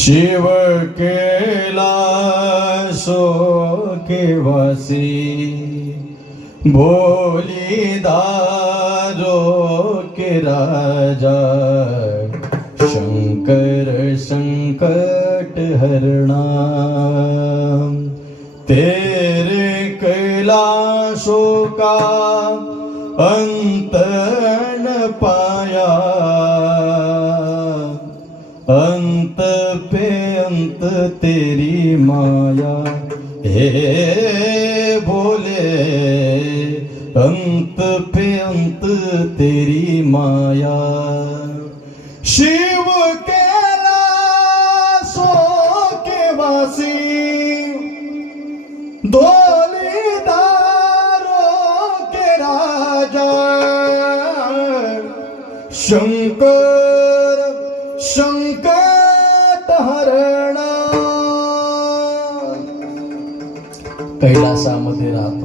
शिव कैलासो के वासी भोलीदारो के राजा शंकर संकट हरणा तेरे कैलाशों का अंत न पाया अंत पे अंत तेरी माया हे भोले अंत पे अंत तेरी माया शिव कैलाशों के वासी धौलीधारों के राजा शंकर संकट हरणा कैलासामध्ये राहतो.